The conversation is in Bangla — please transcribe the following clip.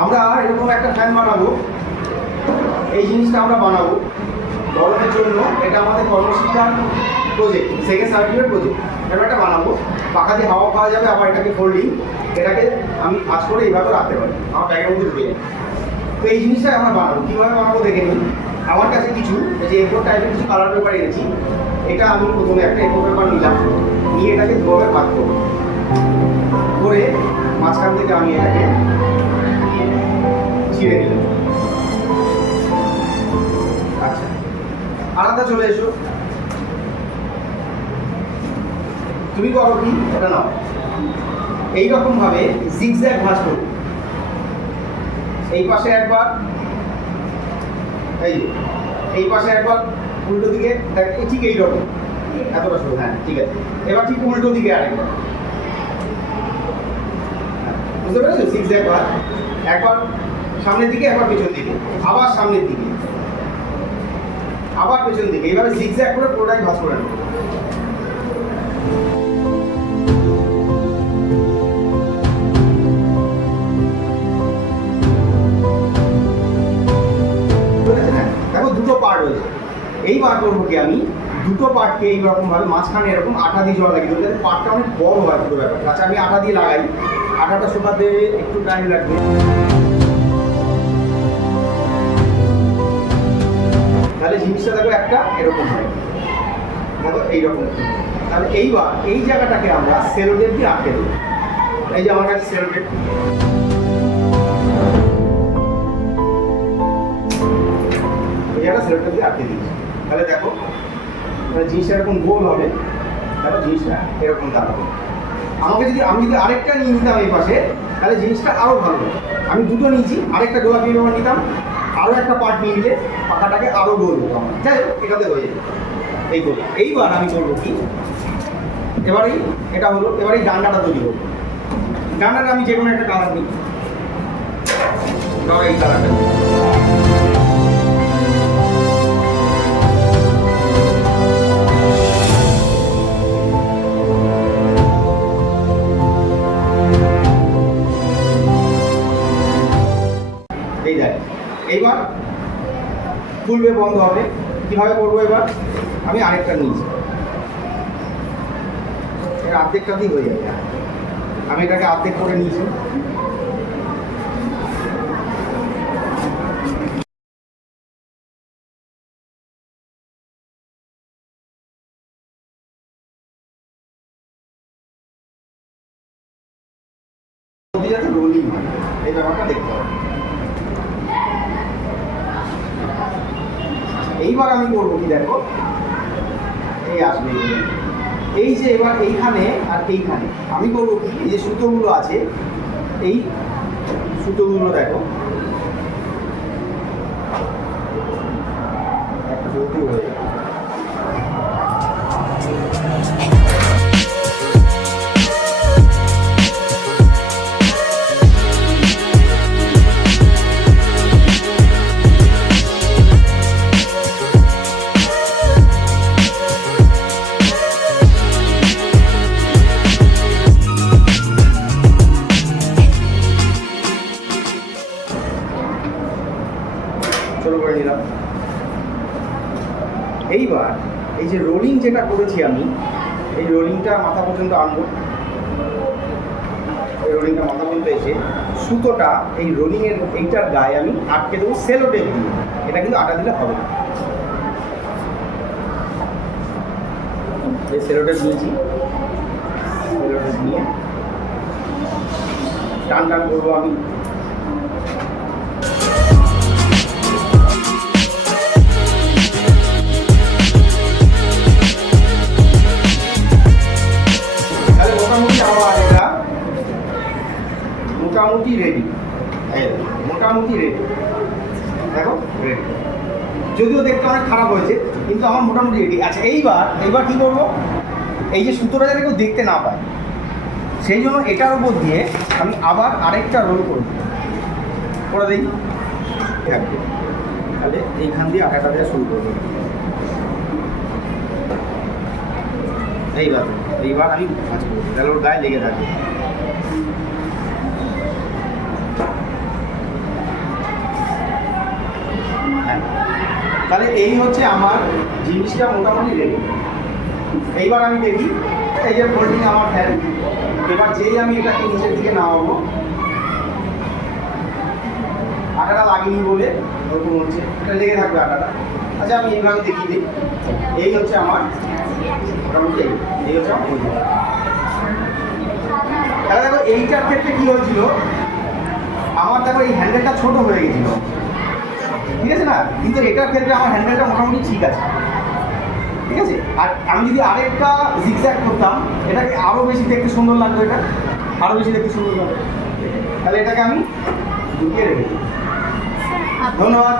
আমরা এরকম একটা ফ্যান বানাবো, এই জিনিসটা আমরা বানাবো গরমের জন্য। এটা আমাদের কর্মশিক্ষার প্রজেক্ট, সেকেন্ড সার্টিফিকেট প্রজেক্ট। এটা একটা বানাবো, পাখা দিয়ে হাওয়া খাওয়া যাবে, আবার এটাকে ফোল্ডিং, এটাকে আমি কাজ করে এইভাবে রাখতে পারি, আমার ব্যাগের মধ্যে ঢুকে যাবে। তো এই জিনিসটাই আমরা বানাবো। কীভাবে বানাবো দেখে নিই। আমার কাছে কিছু এই যে এফোর টাইপের কিছু কালার পেপার এনেছি। এটা আমি প্রথমে একটা এফোর পেপার নিলাম, নিয়ে এটাকে দুভাবে ভাগ করবো, করে মাঝখান থেকে আমি এটাকে ছিঁড়ে নিলাম। আচ্ছা, আলাদা চলে এসো। তুমি করো কি, এটা নাও, এইরকম ভাবে জিগজ্যাগ ভাঁজ করো। এই পাশে একবার, এই পাশে একবার, উল্টো দিকে ঠিক এইরকম, এতটা শুরু। হ্যাঁ ঠিক আছে, এবার ঠিক উল্টো দিকে আরেকবার, বুঝতে পেরেছো? জিগজ্যাগ ভাঁজ, একবার সামনের দিকে, একবার পেছন দিকে, আবার সামনের দিকে, আবার পেছন দিকে, এইভাবে জিগজ্যাগ করে পুরোটাই ভাঁজ করে নেবো। দেখো দুটো পার্ট হয়েছে। এইবার করবো কি, আমি দুটো পার্টকে এইরকম ভাবে মাঝখানে এরকম আটা দিয়ে জল লাগিয়ে দেবো, যাতে পার্টটা অনেক বড় হয় পুরো ব্যাপারটা। আচ্ছা, আমি আটা দিয়ে লাগাই, আটাটা শুকাতে একটু টাইম লাগবে। তাহলে জিনিসটা দেখো একটা এরকম হয়, দেখো এইরকম। তাহলে এইবার এই জায়গাটাকে আমরা সেলোটেপ দিয়ে আটকে দেবো। এই যে আমার কাছে সেলোটেপ, এই জায়গাটা সেলোটেপ দিয়ে আটকে দিয়েছি। তাহলে দেখো জিনিসটা এরকম গোল হবে, দেখো জিনিসটা এরকম দাঁড়াবে। আমি যদি আরেকটা নিয়ে নিতাম এই পাশে, তাহলে জিনিসটা আরও ভালো হবে। আমি দুটো নিয়েছি, আরেকটা গোলাপি ব্যবহার নিতাম, আরও একটা পার্ট নিয়ে নিলে পাখাটাকে আরও গোল হতো আমার। যাই হোক, এটাতে হয়ে যাবে এই গোল। এইবার আমি করবো কি, এবারেই এটা হলো, এবার এই ডান্ডাটা তৈরি করবো। ডান্ডাটা আমি যে কোনো একটা কালার নিই, ধরো এই কালারটা। এই দেখ, এইবার খুলবে, বন্ধ হবে। কীভাবে করবো এবার, আমি আরেকটা নিয়েছি, এর অর্ধেকটাতেই হয়ে যাবে। আমি এটাকে অর্ধেক করে নিয়েছি। যাতে রোলিং হয়, এই ব্যাপারটা দেখতে হবে। এইবার আমি করবো কি, দেখো এই আসবে, এই যে এবার এইখানে আর এইখানে আমি করবো কি, এই যে সুতোগুলো আছে, এই সুতোগুলো দেখো একটা সুতো হয়ে যাবে। শুরু করে নিলাম। এইবার এই যে রোলিং যেটা করেছি আমি, এই রোলিংটা মাথা পর্যন্ত আনবো। এই রোলিংটা মাথা পর্যন্ত এসে সুতোটা এই রোলিংয়ের এইটার গায়ে আমি আটকে দেবো সেলোটেপ দিয়ে। এটা কিন্তু আটা দিলে হবে না। এই সেলোটেপ নিয়েছি, সেলোটেপ নিয়ে টান টান করবো আমি। মোটামুটি রেডি, মোটামুটি রেডি, দেখো রেডি। যদিও দেখতে অনেক খারাপ হয়েছে, কিন্তু আমার মোটামুটি রেডি। আচ্ছা, এইবার কী করবো, এই যে সুতোটা যাতে কেউ দেখতে না পায়, সেই জন্য এটার উপর দিয়ে আমি আবার আরেকটা রোল করব, করে দিই। তাহলে এইখান দিয়ে আটাটা দেওয়া শুরু করবো। এইবার আমি কাজ করবো, তাহলে ওর গায়ে লেগে থাকবে। তাহলে এই হচ্ছে আমার জিনিসটা মোটামুটি রেডি। এইবার আমি দেখি এই যে ফোল্ডিং আমার ফ্যান, এবার যেই আমি এটাকে নিচের দিকে নামাবো, আটাটা লাগেনি বলে ওরকম হচ্ছে, এটা লেগে থাকবে আটাটা। আচ্ছা আমি এইভাবে দেখিয়ে দিই। এই হচ্ছে আমার মোটামুটি এই হচ্ছে আমার ফোল্ডিং। তাহলে দেখো এইটার ক্ষেত্রে কী হয়েছিল, আমার দেখো এই হ্যান্ডেলটা ছোট হয়ে গেছিল, ঠিক আছে না? কিন্তু এটার ক্ষেত্রে আমার হ্যান্ডেলটা মোটামুটি ঠিক আছে, ঠিক আছে। আর আমি যদি আরেকটা জিগজ্যাগ করতাম, এটাকে আরও বেশি দেখতে সুন্দর লাগতো, এটা আরও বেশি দেখতে সুন্দর লাগতো। তাহলে এটাকে আমি ঢুকিয়ে রেখেছি। ধন্যবাদ।